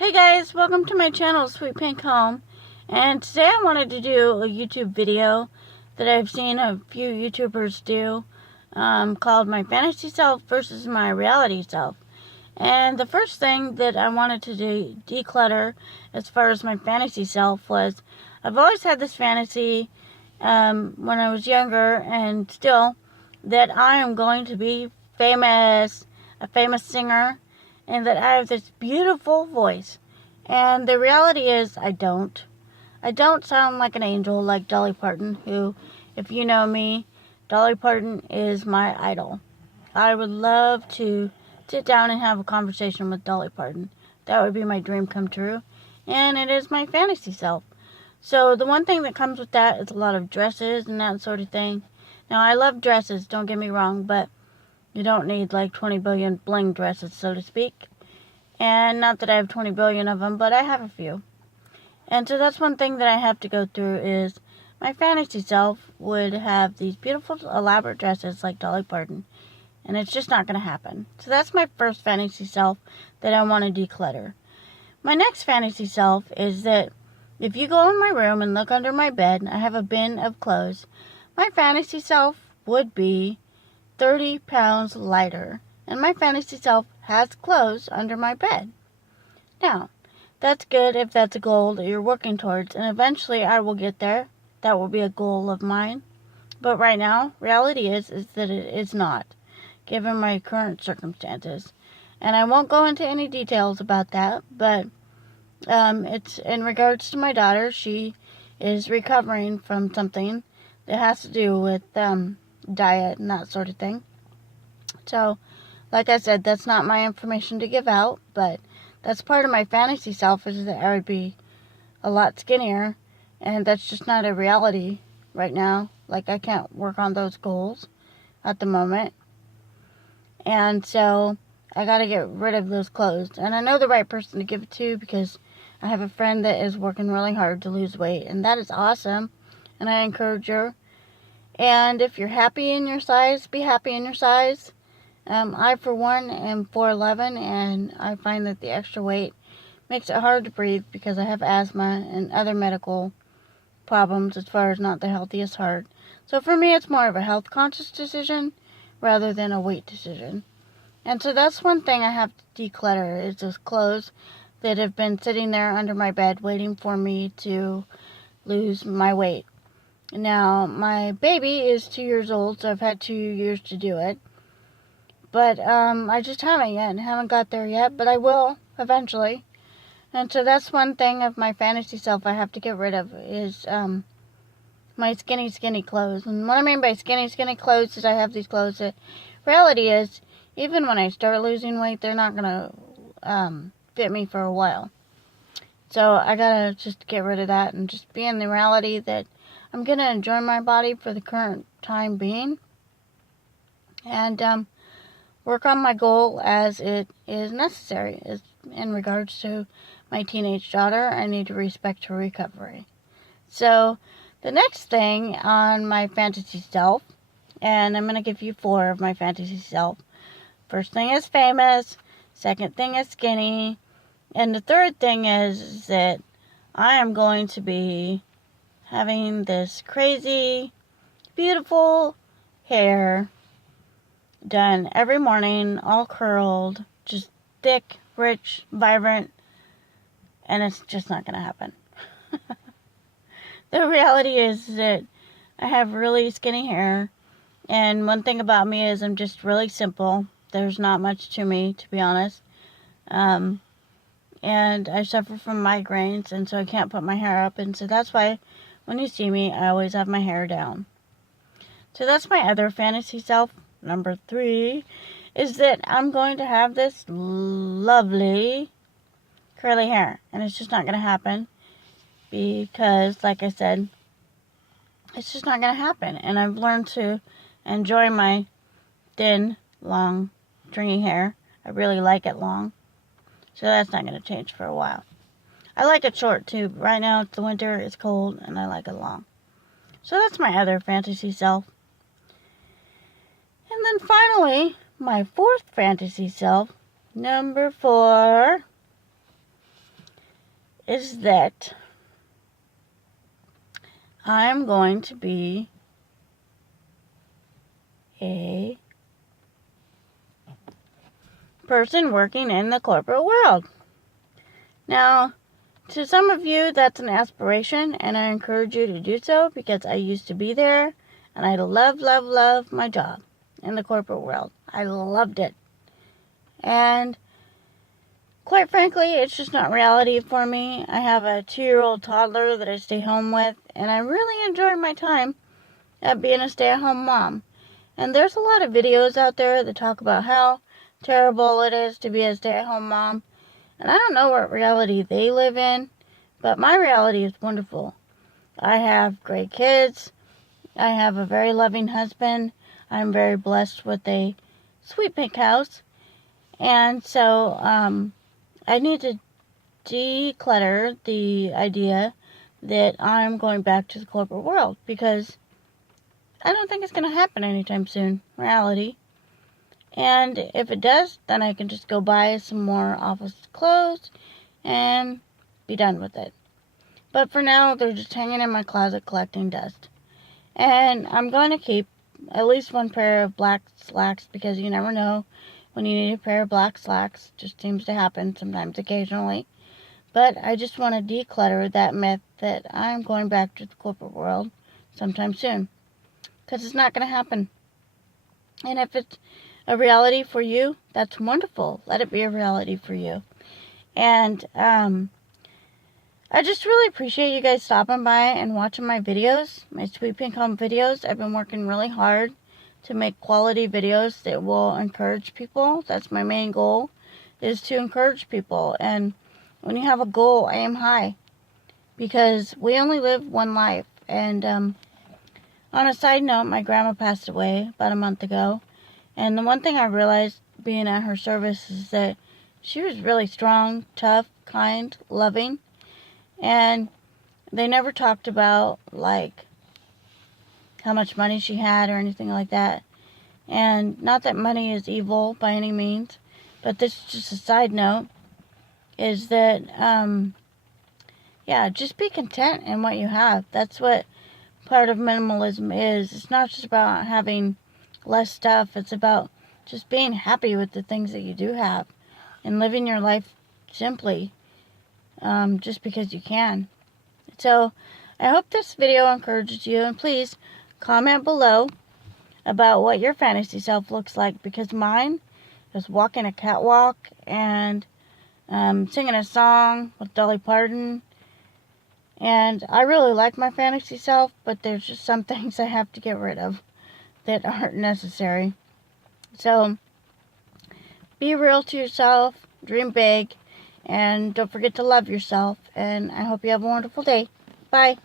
Hey guys, welcome to my channel, Sweet Pink Home. And today I wanted to do a YouTube video that I've seen a few YouTubers do called My Fantasy Self versus My Reality Self. And the first thing that I wanted to declutter as far as my fantasy self was, I've always had this fantasy when I was younger and still, that I am going to be famous, a famous singer, and that I have this beautiful voice. And the reality is, I don't. I don't sound like an angel like Dolly Parton, who, if you know me, Dolly Parton is my idol. I would love to sit down and have a conversation with Dolly Parton. That would be my dream come true. And it is my fantasy self. So the one thing that comes with that is a lot of dresses and that sort of thing. Now, I love dresses, don't get me wrong, but you don't need like 20 billion bling dresses, so to speak. And not that I have 20 billion of them, but I have a few. And so that's one thing that I have to go through is my fantasy self would have these beautiful, elaborate dresses like Dolly Parton. And it's just not going to happen. So that's my first fantasy self that I want to declutter. My next fantasy self is that if you go in my room and look under my bed, I have a bin of clothes. My fantasy self would be 30 pounds lighter. And my fantasy self has clothes under my bed. Now, that's good if that's a goal that you're working towards. And eventually I will get there. That will be a goal of mine. But right now, reality is that it is not, given my current circumstances. And I won't go into any details about that, but it's in regards to my daughter. She is recovering from something that has to do with diet and that sort of thing. So, like I said, that's not my information to give out, but that's part of my fantasy self, is that I would be a lot skinnier, and that's just not a reality right now. Like, I can't work on those goals at the moment. And so I got to get rid of those clothes. And I know the right person to give it to, because I have a friend that is working really hard to lose weight. And that is awesome. And I encourage her. And if you're happy in your size, be happy in your size. I, for one, am 4'11", and I find that the extra weight makes it hard to breathe because I have asthma and other medical problems as far as not the healthiest heart. So for me, it's more of a health-conscious decision rather than a weight decision. And so that's one thing I have to declutter, is those clothes that have been sitting there under my bed waiting for me to lose my weight. Now, my baby is 2 years old, so I've had 2 years to do it. But I just haven't got there yet, but I will eventually. And so that's one thing of my fantasy self I have to get rid of, is my skinny clothes. And what I mean by skinny clothes is I have these clothes that, reality is, even when I start losing weight, they're not going to fit me for a while. So I gotta just get rid of that and just be in the reality that I'm going to enjoy my body for the current time being. And work on my goal as it is necessary. As in regards to my teenage daughter, I need to respect her recovery. So the next thing on my fantasy self, and I'm going to give you 4 of my fantasy self. First thing is famous, second thing is skinny, and the third thing is that I am going to be having this crazy, beautiful hair done every morning, all curled, just thick, rich, vibrant, and it's just not going to happen. The reality is that I have really skinny hair, and one thing about me is I'm just really simple. There's not much to me, to be honest. And I suffer from migraines, and so I can't put my hair up, and so that's why when you see me, I always have my hair down. So that's my other fantasy self. Number 3 is that I'm going to have this lovely curly hair. And it's just not going to happen because, like I said, it's just not going to happen. And I've learned to enjoy my thin, long, stringy hair. I really like it long. So that's not going to change for a while. I like it short too, but right now it's the winter, it's cold, and I like it long. So that's my other fantasy self. And then finally, my 4th fantasy self, number 4, is that I'm going to be a person working in the corporate world. Now, to some of you, that's an aspiration, and I encourage you to do so because I used to be there, and I love my job in the corporate world. I loved it. And quite frankly, it's just not reality for me. I have a 2-year-old toddler that I stay home with, and I really enjoy my time at being a stay-at-home mom. And there's a lot of videos out there that talk about how terrible it is to be a stay-at-home mom. And I don't know what reality they live in, but my reality is wonderful. I have great kids. I have a very loving husband. I'm very blessed with a sweet pink house. And so I need to declutter the idea that I'm going back to the corporate world because I don't think it's going to happen anytime soon, reality. And if it does, then I can just go buy some more office clothes and be done with it. But for now, they're just hanging in my closet collecting dust. And I'm going to keep at least one pair of black slacks because you never know when you need a pair of black slacks. It just seems to happen sometimes, occasionally. But I just want to declutter that myth that I'm going back to the corporate world sometime soon. Because it's not going to happen. And if it's a reality for you, that's wonderful. Let it be a reality for you. And I just really appreciate you guys stopping by and watching my videos, my Sweet Pink Home videos. I've been working really hard to make quality videos that will encourage people. That's my main goal, is to encourage people. And when you have a goal, aim high. Because we only live one life. And on a side note, my grandma passed away about a month ago. And the one thing I realized being at her service is that she was really strong, tough, kind, loving. And they never talked about, like, how much money she had or anything like that. And not that money is evil by any means, but this is just a side note, is that, just be content in what you have. That's what part of minimalism is. It's not just about having less stuff. It's about just being happy with the things that you do have and living your life simply, just because you can. So I hope this video encourages you, and please comment below about what your fantasy self looks like, because mine is walking a catwalk and singing a song with Dolly Parton. And I really like my fantasy self, but there's just some things I have to get rid of that aren't necessary. So be real to yourself, dream big, and don't forget to love yourself. And I hope you have a wonderful day. Bye.